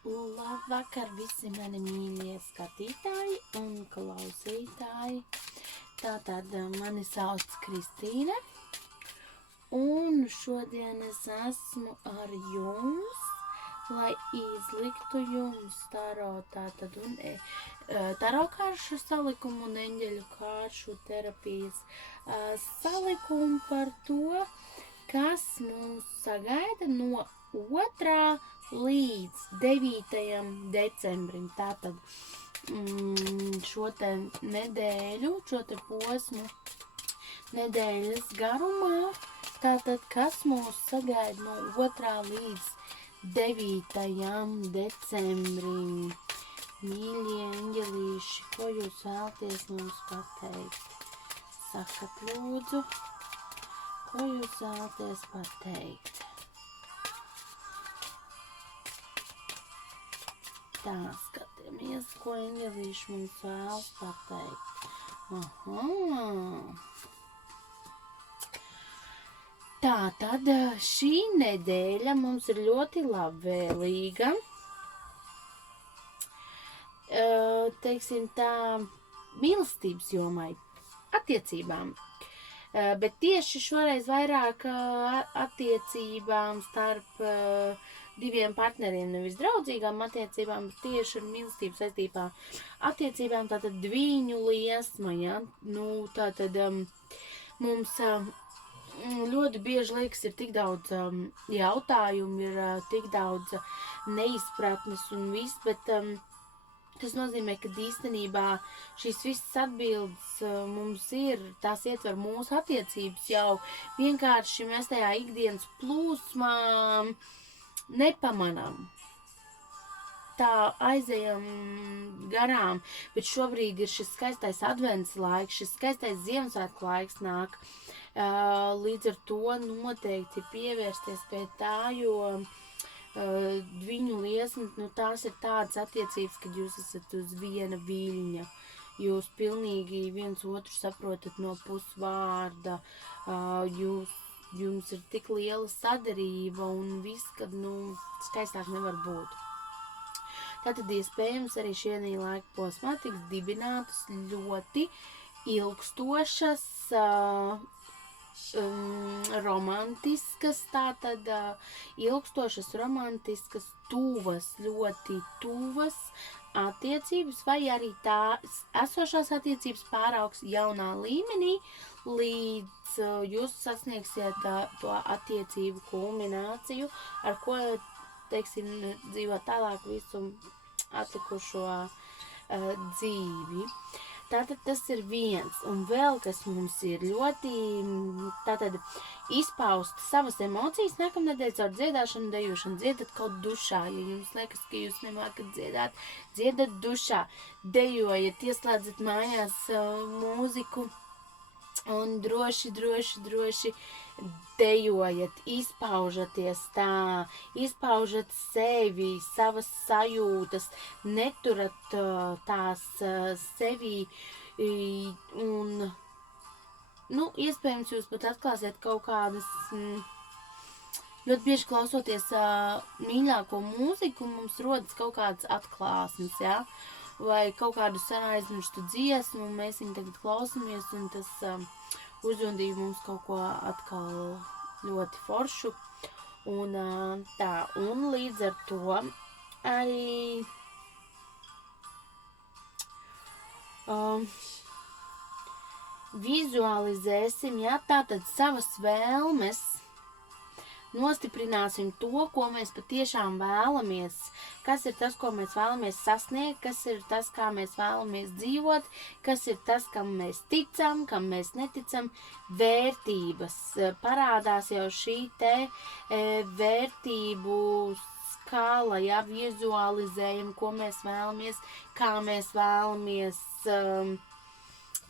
Labvakar visi mani mīļie skatītāji un klausītāji. Tātad mani sauc Kristīne un šodien es esmu ar jums, lai izliktu jums taro karšu salikumu un eņģeļu karšu terapijas salikumu par to, kas mūs sagaida no 2. līdz 9. decembrim. Tātad šo te nedēļu, šo te posmu nedēļas garumā, tātad kas mūs sagaida no 2. līdz 9. decembrim. Mīļie eņģelīši, ko jūs vēlaties mums pateikt? Sakat lūdzu, ko jūs vēlaties pateikt? Tā, skatāmies, ko eņģelīši mums vēlas pateikt. Aha! Tā, tad šī nedēļa mums ir ļoti labvēlīga. Teiksim tā, mīlestības jomai, attiecībām. Bet tieši šoreiz vairāk attiecībām starp diviem partneriem, nevis draudzīgām attiecībām, bet tieši ar mīlestību saistībā attiecībām, tātad viņu liesma, ja? Nu, tātad mums ļoti bieži liekas, ir tik daudz jautājumu, ir tik daudz neizpratnes un viss, bet tas nozīmē, ka īstenībā šīs visas atbildes mums ir, tās ietver mūsu attiecības jau vienkārši mēs tajā ikdienas plūsmā nepamanām. Tā aizejam garām, bet šobrīd ir šis skaistais advents laiks, šis skaistais Ziemassvētku laiks nāk. Līdz ar to noteikti pievērsties pie tā, jo viņu liesma, nu tās ir tādas attiecības, kad jūs esat uz viena viļņa. Jūs pilnīgi viens otru saprotat no pusvārda, jums ir tik liela sadarība un viss, kad, nu, skaistāk nevar būt. Tātad iespējams arī šajā laika posmā tiks dibinātas ļoti ilgstošas, romantiskas, tātad ilgstošas, romantiskas, tuvas, ļoti tuvas attiecības, vai arī tās esošās attiecības pāraugs jaunā līmenī, līdz jūs sasniegsiet to attiecību kulmināciju, ar ko, teiksim, dzīvot tālāk visu atlikušo dzīvi. Tātad tas ir viens, un vēl kas mums ir ļoti, tātad izpaust savas emocijas nākamnedēļ caur dziedāšanu, dejošanu, dziedat kaut dušā, ja jums liekas, ka jūs nemākat dziedāt, dziedat dušā, dejojiet, ieslēdzat mājās mūziku un droši dejojiet, izpaužaties tā, izpaužat sevi, savas sajūtas, neturat tās sevi un, nu, iespējams jūs pat atklāsiet kaut kādas, ļoti bieži klausoties mīļāko mūziku, mums rodas kaut kādas atklāsmes, ja? Vai kaut kādu sen aizmirstu dziesmu, un mēs viņu tagad klausamies, un tas uzjundīja mums kaut ko atkal ļoti foršu, un tā, un līdz ar to arī vizualizēsim, ja, tātad savas vēlmes, nostiprināsim to, ko mēs patiešām vēlamies, kas ir tas, ko mēs vēlamies sasniegt, kas ir tas, kā mēs vēlamies dzīvot, kas ir tas, kam mēs ticam, kam mēs neticam, vērtības. Parādās jau šī te vērtību skala, ja, vizualizējam, ko mēs vēlamies, kā mēs vēlamies.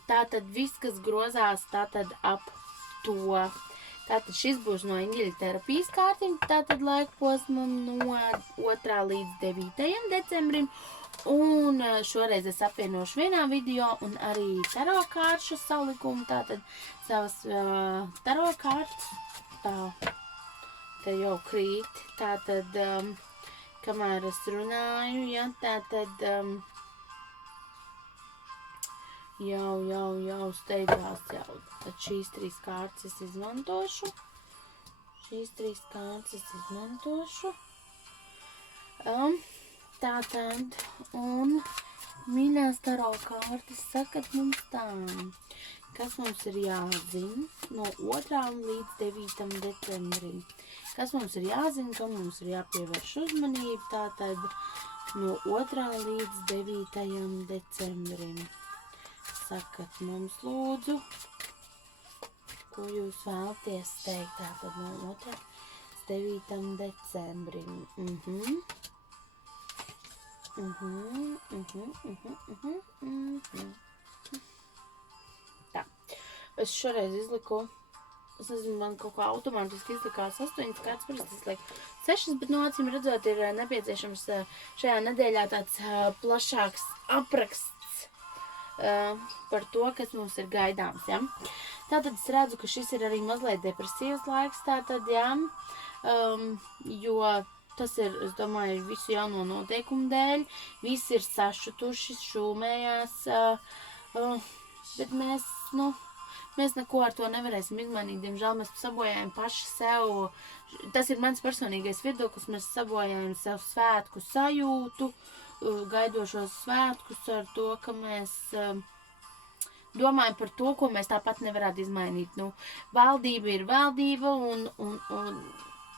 Tātad viss, kas grozās, tātad ap to. Tātad šis būs no eņģeļa terapijas kārtiņa, tātad laika posmam no 2. līdz 9. decembrim. Un šoreiz es apvienošu vienā video un arī taro kāršu salikumu, tātad savas taro kārtas, tā, te jau krīt, tātad kamēr es runāju, ja, tātad jau steidzās jau. Tad šīs 3 kārtas es izmantošu. Tātad, un mīļās taro kārtas sakat mums tā, kas mums ir jāzina no 2. līdz 9. decembrim. Kas mums ir jāzina, kam mums ir jāpievērš uzmanība, tātad no 2. līdz 9. decembrim. Sakat mums lūdzu, ko jūs vēlaties teikt, tātad no 2. līdz 9. decembrim. Tā, es šoreiz izliku, es nezinu, man kaut kā automātiski izlikās 8 kārtas, parasti izliek 6, bet no acīm redzot ir nepieciešams šajā nedēļā tāds plašāks apraksts par to, kas mums ir gaidāms, ja. Tātad es redzu, ka šis ir arī mazliet depresīvs laiks, tātad, ja, jo tas ir, es domāju, visu jauno noteikumu dēļ, visi ir sašutuši, šūmējās, bet mēs neko ar to nevarēsim izmainīt, diemžēl mēs sabojājam paši sev, tas ir mans personīgais viedoklis, mēs sabojājam sev svētku sajūtu, gaidošos svētkus ar to, ka mēs domājam par to, ko mēs tāpat nevarētu izmainīt. Valdība ir valdība un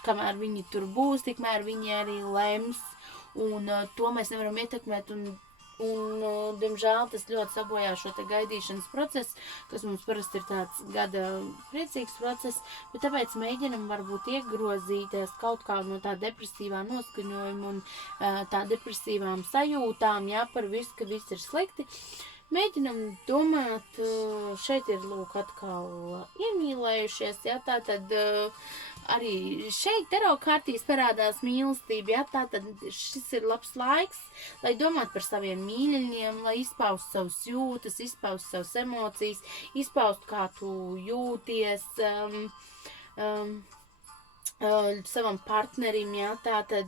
kamēr viņi tur būs, tikmēr viņi arī lems, un to mēs nevaram ietekmēt, un diemžēl tas ļoti sabojā šo te gaidīšanas procesu, kas mums parasti ir tāds gada priecīgs process, bet tāpēc mēģinam varbūt iegrozīties kaut kā no tā depresīvā noskaņojuma un tā depresīvām sajūtām, jā, par visu, ka viss ir slikti. Mēģinam domāt, šeit ir lūk atkal iemīlējušies, ja, tātad arī šeit tarot kārtīs parādās mīlestība, ja, tātad šis ir labs laiks, lai domātu par saviem mīļaņiem, lai izpaustu savus jūtas, izpaustu savus emocijas, izpaustu, kā tu jūties savam partnerim, ja, tātad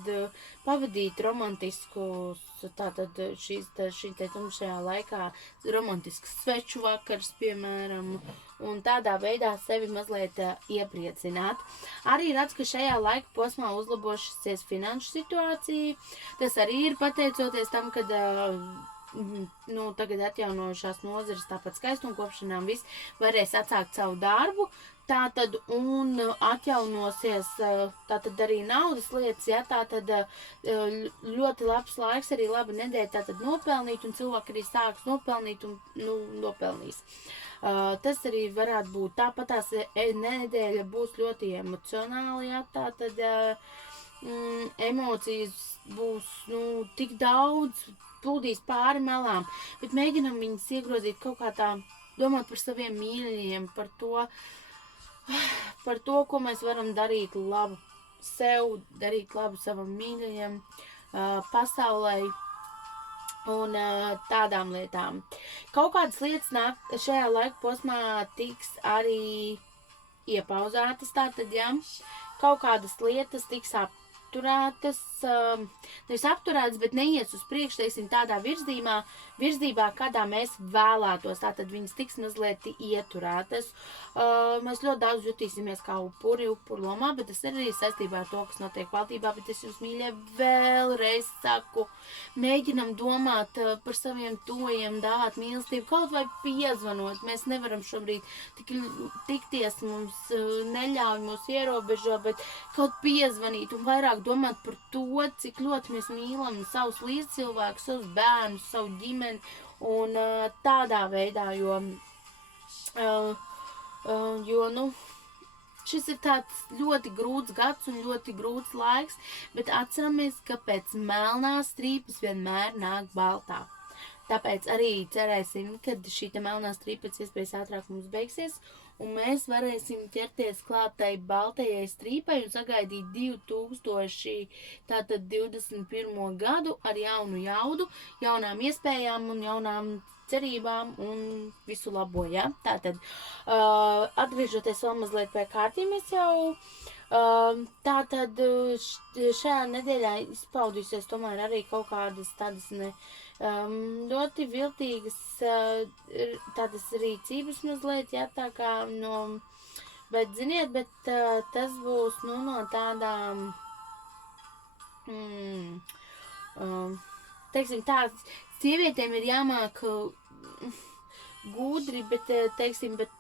pavadīt romantiskus, tātad šī te tumšajā laikā romantisks sveču vakars, piemēram, un tādā veidā sevi mazliet iepriecināt. Arī redz, ka šajā laika posmā uzlabošasies finanšu situācija. Tas arī ir pateicoties tam, kad tagad atjaunojušās nozares, tāpat skaistumkopšanām viss varēs atsākt savu darbu. Tātad, un atjaunosies, tātad arī naudas lietas, ja, tātad ļoti labs laiks, arī laba nedēļa, tātad nopelnīt, un cilvēki arī sāks nopelnīt un, nopelnīs. Tas arī varētu būt, tāpat tās nedēļa būs ļoti emocionāli, ja, tātad emocijas būs, tik daudz, plūdīs pāri malām, bet mēģinam viņas iegrozīt kaut kā tā, domāt par saviem mīļajiem, par to, ko mēs varam darīt labu sev, darīt labu savam mīļajam, pasaulē un tādām lietām. Kaut kādas lietas šajā laika posmā tiks arī iepauzētas, tātad, ja, kaut kādas lietas tiks apturētas, nevis apturētas, bet neies uz priekšu, teiksim, tādā virzībā, kādā mēs vēlētos, tātad viņas tiks mazliet ieturētas. Mēs ļoti daudz jutīsimies kā upuru lomā, bet tas ir arī saistībā ar to, kas notiek valdībā, bet es jums, mīļie, vēlreiz saku, mēģinam domāt par saviem tojiem, dāvāt mīlestību, kaut vai piezvanot, mēs nevaram šobrīd tikties, mums neļauj mūs ierobežo, bet kaut piezvanīt un vairāk domāt par to, cik ļoti mēs mīlam savus līdzcilvēkus, savus bērnus, savu ģimeni un tādā veidā, jo šis ir tāds ļoti grūts gads un ļoti grūts laiks, bet atceramies, ka pēc melnās strīpas vienmēr nāk baltā. Tāpēc arī cerēsim, ka šī melnā strīpa pēc iespējas ātrāk mums beigsies, un mēs varēsim ķerties klātai baltajai strīpai un sagaidīt 2021. gadu ar jaunu jaudu, jaunām iespējām un jaunām cerībām un visu labo, ja? Tātad, atgriežoties vēl mazliet pie kārtīm, es jau Tātad šajā nedēļā izpaudīsies tomēr arī kaut kādas tādas ļoti viltīgas tādas rīcības mazliet, jā, tā kā bet, ziniet, tas būs, no tādām, teiksim tā, sievietēm ir jāmāk gudri, bet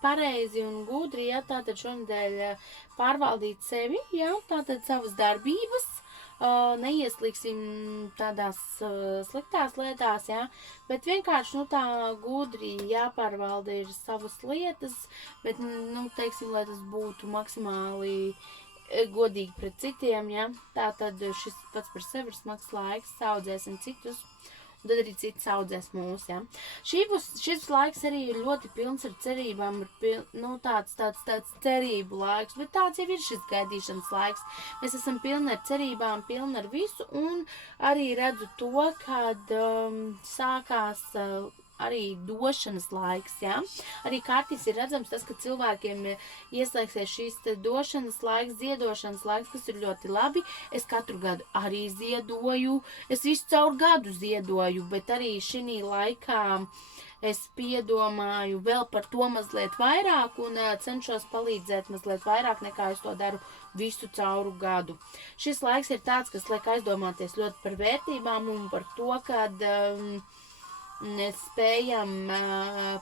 pareizi un gudri, jā, tātad šonedēļ pārvaldīt sevi, jā, tātad savas darbības, neieslīgsim tādās sliktās lietās, jā, bet vienkārši, tā gudri jāpārvalda ir savas lietas, bet, lai tas būtu maksimāli godīgi pret citiem, jā, tātad šis pats par sevi ir smags laiks, audzēsim citus. Un tad arī cits audzēs mūs, ja. Šis laiks arī ir ļoti pilns ar cerībām, tāds cerību laiks, bet tāds jau ir šis gaidīšanas laiks. Mēs esam pilni ar cerībām, pilni ar visu, un arī redzu to, kad sākās arī došanas laiks, ja. Arī kārtīs ir redzams tas, ka cilvēkiem ieslēgsies šīs došanas laiks, ziedošanas laiks, kas ir ļoti labi. Es katru gadu arī ziedoju, es visu caur gadu ziedoju, bet arī šī laikā es piedomāju vēl par to mazliet vairāk un cenšos palīdzēt mazliet vairāk, nekā es to daru visu cauru gadu. Šis laiks ir tāds, kas liek aizdomāties ļoti par vērtībām un par to, kad spējam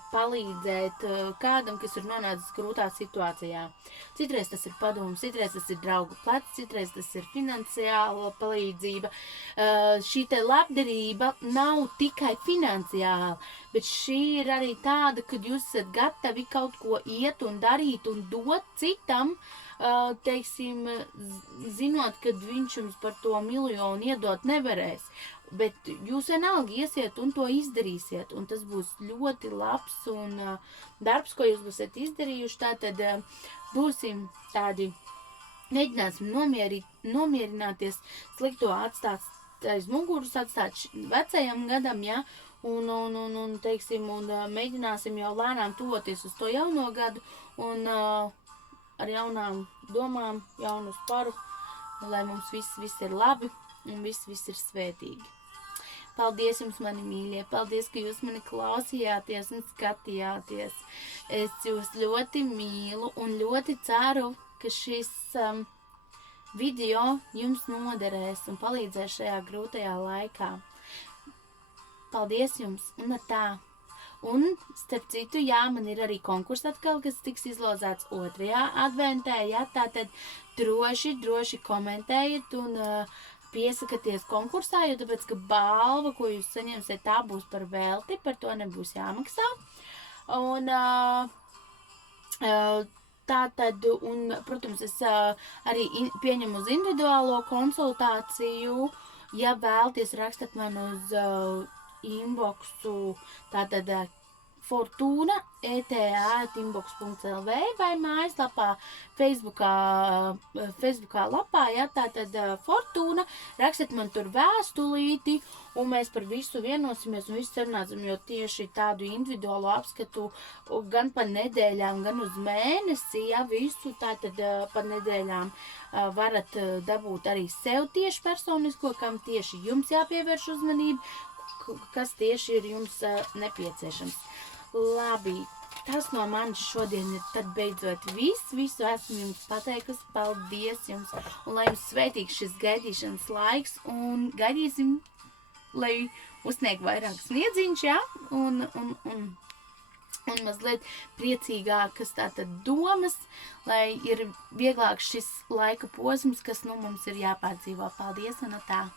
palīdzēt kādam, kas ir nonācis grūtā situācijā. Citreiz tas ir padoms, citreiz tas ir draugu plecs, citreiz tas ir finansiāla palīdzība. Šī te labdarība nav tikai finansiāla, bet šī ir arī tāda, kad jūs esat gatavi kaut ko iet un darīt un dot citam, teiksim, zinot, kad viņš jums par to miljonu iedot nevarēs. Bet jūs vienalga iesiet un to izdarīsiet, un tas būs ļoti labs un darbs, ko jūs būsiet izdarījuši, tātad būsim tādi, mēģināsim nomierināties, slikto atstāt aiz muguras, atstāt vecajam gadam, ja, un mēģināsim jau lēnām tuvoties uz to jauno gadu, un ar jaunām domām, jaunu sparu, lai mums viss ir labi, un viss ir svētīgi. Paldies jums, mani mīļie, paldies, ka jūs mani klausījāties un skatījāties. Es jūs ļoti mīlu un ļoti ceru, ka šis video jums noderēs un palīdzēs šajā grūtajā laikā. Paldies jums un tā. Un, starp citu, jā, man ir arī konkurss atkal, kas tiks izlozēts 2. adventē, jā, tātad droši komentējiet un piesakaties konkursā, jo tāpēc, ka balva, ko jūs saņemsiet, tā būs par velti, par to nebūs jāmaksā. Un tātad, un, protams, es arī pieņemu uz individuālo konsultāciju, ja vēlties rakstat man uz inboxu, tātad Fortuna, eta@inbox.lv vai mājaslapā, Facebookā lapā, ja, tātad Fortuna, rakstiet man tur vēstulīti, un mēs par visu vienosimies un visu sarunāsim, jo tieši tādu individuālu apskatu gan pa nedēļām, gan uz mēnesi, ja, visu, tātad pa nedēļām varat dabūt arī sev tieši personisko, kam tieši jums jāpievērš uzmanība, kas tieši ir jums nepieciešams. Labi, tas no manis šodien ir tad beidzot visu esmu jums pateikusi, paldies jums, un lai jums svētīgs šis gaidīšanas laiks, un gaidīsim, lai uzsnieg vairāk sniedziņš, jā, un mazliet priecīgākas tātad domas, lai ir vieglāk šis laika posms, kas mums ir jāpārdzīvo. Paldies un tā!